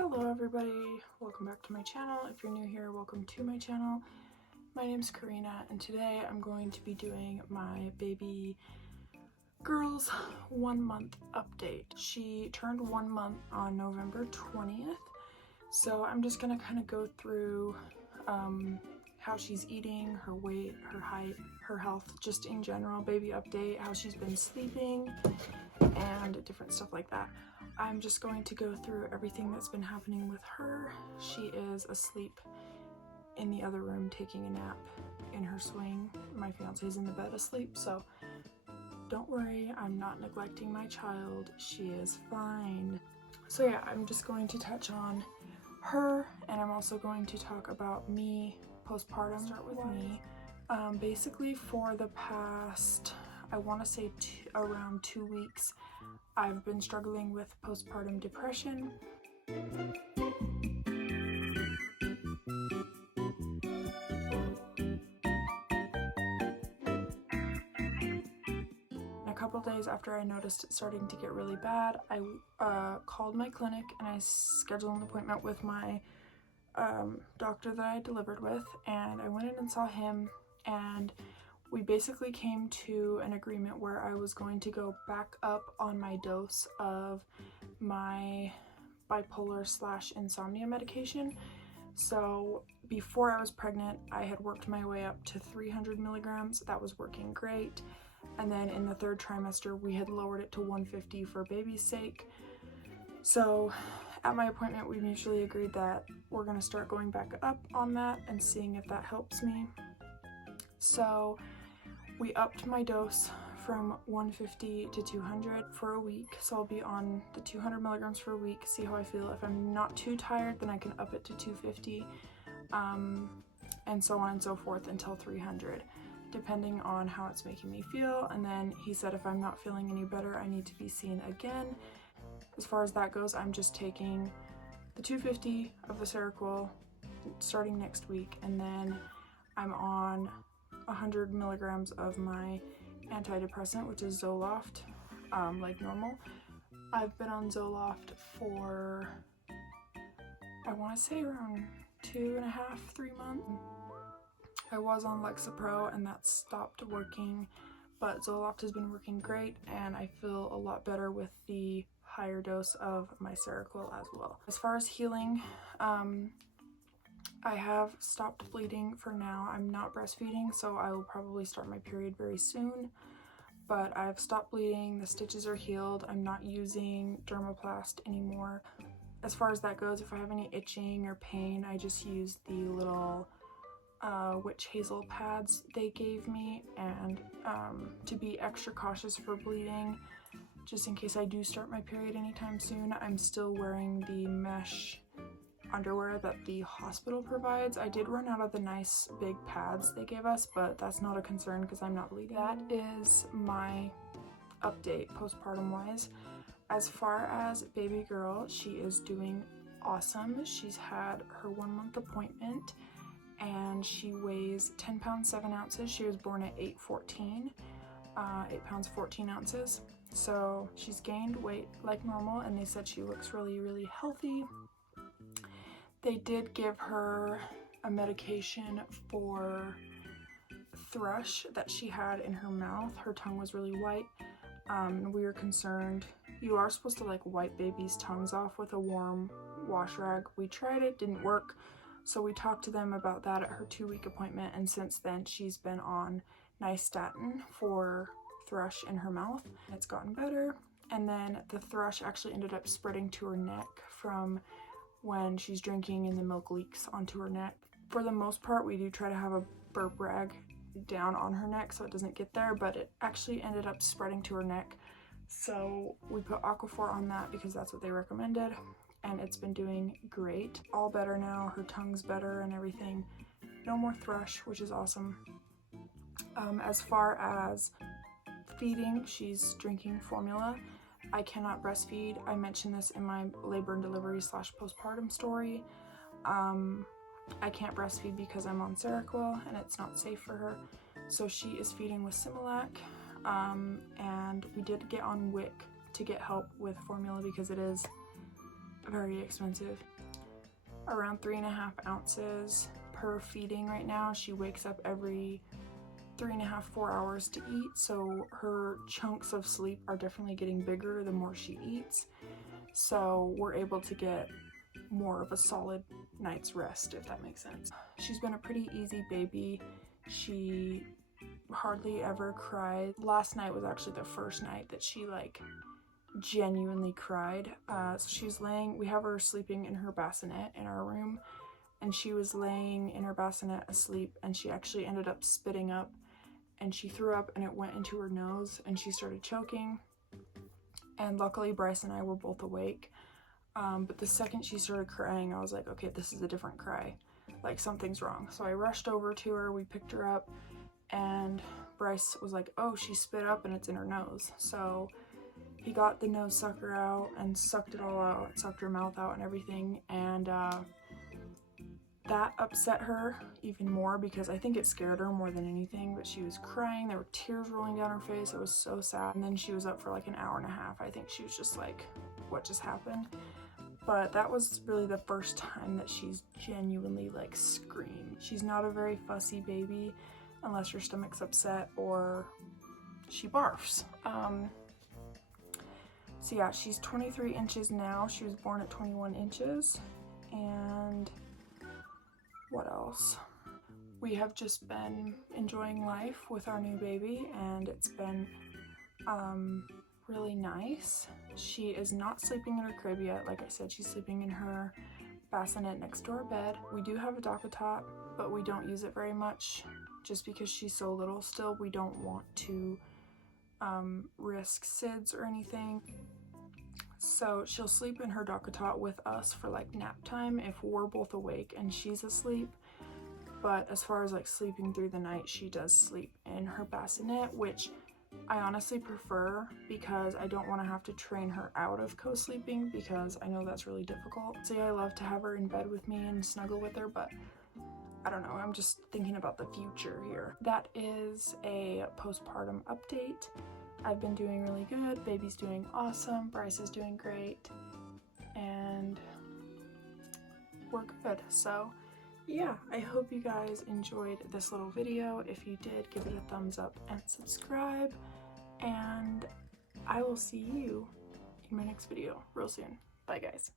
Hello everybody, welcome back to my channel. If you're new here, welcome to my channel. My name's Karina and today I'm going to be doing my baby girl's 1 month update. She turned 1 month on November 20th, so I'm just gonna kind of go through how she's eating, her weight, her height, her health, just in general, baby update, how she's been sleeping, and different stuff like that. I'm just going to go through everything that's been happening with her. She is asleep in the other room taking a nap in her swing. My fiance's in the bed asleep, so don't worry, I'm not neglecting my child. She is fine. So yeah, I'm just going to touch on her, and I'm also going to talk about me postpartum. Start with me. Basically for the past, I want to say around 2 weeks, I've been struggling with postpartum depression. A couple days after I noticed it starting to get really bad, I called my clinic and I scheduled an appointment with my doctor that I delivered with, and I went in and saw him, and we basically came to an agreement where I was going to go back up on my dose of my bipolar/insomnia medication. So before I was pregnant, I had worked my way up to 300 milligrams. That was working great. And then in the 3rd trimester, we had lowered it to 150 for baby's sake. So at my appointment, we mutually agreed that we're going to start going back up on that and seeing if that helps me. So we upped my dose from 150 to 200 for a week. So I'll be on the 200 milligrams for a week, see how I feel. If I'm not too tired, then I can up it to 250, and so on and so forth until 300, depending on how it's making me feel. And then he said if I'm not feeling any better, I need to be seen again. As far as that goes, I'm just taking the 250 of the Seroquel starting next week, and then I'm on 100 milligrams of my antidepressant, which is Zoloft, like normal. I've been on Zoloft for, I want to say around 2.5, 3 months. I was on Lexapro and that stopped working, but Zoloft has been working great, and I feel a lot better with the higher dose of my Seroquel as well. As far as healing, I have stopped bleeding for now. I'm not breastfeeding, so I will probably start my period very soon, but I've stopped bleeding. The stitches are healed. I'm not using Dermoplast anymore. As far as that goes, if I have any itching or pain, I just use the little witch hazel pads they gave me, and to be extra cautious for bleeding, just in case I do start my period anytime soon, I'm still wearing the mesh underwear that the hospital provides. I did run out of the nice big pads they gave us, but that's not a concern because I'm not bleeding. That is my update postpartum wise. As far as baby girl, she is doing awesome. She's had her 1 month appointment and she weighs 10 pounds 7 ounces. She was born at 8'14", 8 pounds 14 ounces. So she's gained weight like normal, and they said she looks really, really healthy. They did give her a medication for thrush that she had in her mouth. Her tongue was really white. We were concerned. You are supposed to like wipe babies' tongues off with a warm wash rag. We tried it, didn't work. So we talked to them about that at her 2-week appointment, and since then she's been on nystatin for thrush in her mouth. It's gotten better. And then the thrush actually ended up spreading to her neck from when she's drinking and the milk leaks onto her neck. For the most part, we do try to have a burp rag down on her neck so it doesn't get there, but it actually ended up spreading to her neck. So we put Aquaphor on that because that's what they recommended, and it's been doing great. All better now, her tongue's better and everything. No more thrush, which is awesome. As far as feeding, she's drinking formula. I cannot breastfeed. I mentioned this in my labor and delivery / postpartum story. I can't breastfeed because I'm on Seroquel and it's not safe for her. So she is feeding with Similac, and we did get on WIC to get help with formula because it is very expensive. Around 3.5 ounces per feeding right now. She wakes up every 3.5 to 4 hours to eat, so her chunks of sleep are definitely getting bigger the more she eats, so we're able to get more of a solid night's rest, if that makes sense. She's been a pretty easy baby. She hardly ever cried. Last night was actually the first night that she like genuinely cried. So she was laying, we have her sleeping in her bassinet in our room, and she was laying in her bassinet asleep, and she actually ended up spitting up, and she threw up and it went into her nose and she started choking. And luckily Bryce and I were both awake. But the second she started crying, I was like, okay, this is a different cry. Like something's wrong. So I rushed over to her, we picked her up, and Bryce was like, oh, she spit up and it's in her nose. So he got the nose sucker out and sucked it all out, sucked her mouth out and everything. And that upset her even more because I think it scared her more than anything, but she was crying, there were tears rolling down her face, it was so sad. And then she was up for like an hour and a half. I think she was just like, what just happened? But that was really the first time that she's genuinely like screamed. She's not a very fussy baby unless her stomach's upset or she barfs. So yeah, she's 23 inches now. She was born at 21 inches. And what else? We have just been enjoying life with our new baby, and it's been really nice. She is not sleeping in her crib yet. Like I said, she's sleeping in her bassinet next to our bed. We do have a DockATot, but we don't use it very much just because she's so little still. We don't want to risk SIDS or anything. So she'll sleep in her DockATot with us for like nap time if we're both awake and she's asleep. But as far as like sleeping through the night, she does sleep in her bassinet, which I honestly prefer because I don't want to have to train her out of co-sleeping because I know that's really difficult. So yeah, I love to have her in bed with me and snuggle with her, but I don't know, I'm just thinking about the future here. That is a postpartum update. I've been doing really good, baby's doing awesome, Bryce is doing great, and we're good. So yeah, I hope you guys enjoyed this little video. If you did, give it a thumbs up and subscribe, and I will see you in my next video real soon. Bye guys.